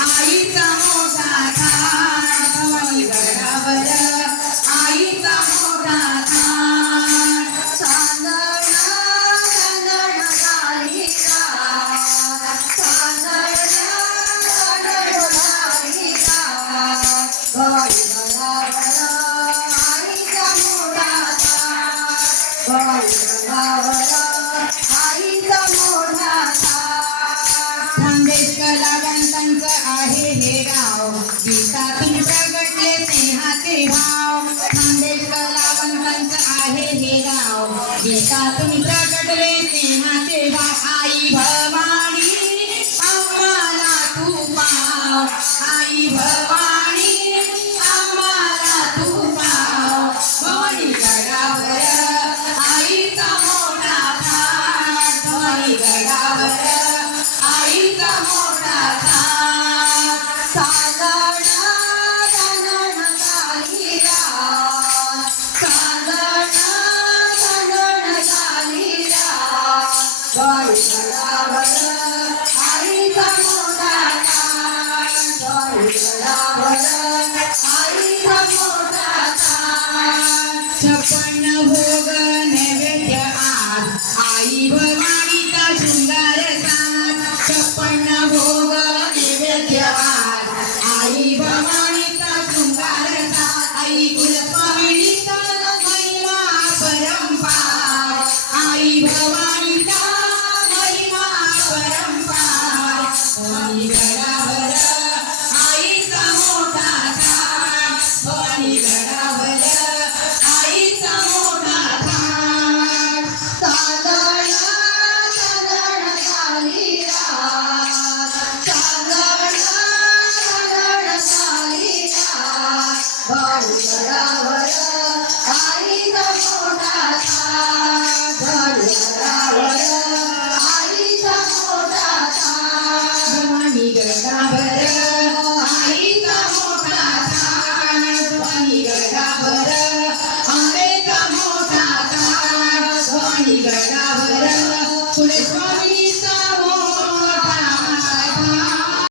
आईचा मोठा थाट भवानी गडावर आईचा मोठा थाट चांदणा चांदण झालीचा चांदणा चांदण झालीचा भवानी गडावर आईचा मोठा थाट भवानी गडावर आईचा मोठा खानदेश कलावंतांचं आहे हे गाव गीतातून प्रगटले स्नेहाचे भाव खानदेश कलावंतांचं आहे हे गाव गीतातून प्रगटले स्नेहाचे भाव आई भवानी आम्हाला तू पाव आई भवानी आम्हाला तू पाव भवानी गडावर आईचा मोठा थाट भवानी गडावर आईचा मोठा थाट चांदणा चांदण झालीला चांदणा चांदण झालीला भवानी गडावर आईचा मोठा थाट भवानी गडावर आईचा मोठा थाट 56 भोग नैवेद्य आज आई भवानीचा शृंगार साज 56 भोग नैवेद्य आज आई भवानीचा शृंगार साज आई कुलस्वामिनीचा महिमा परंपार आई भवानी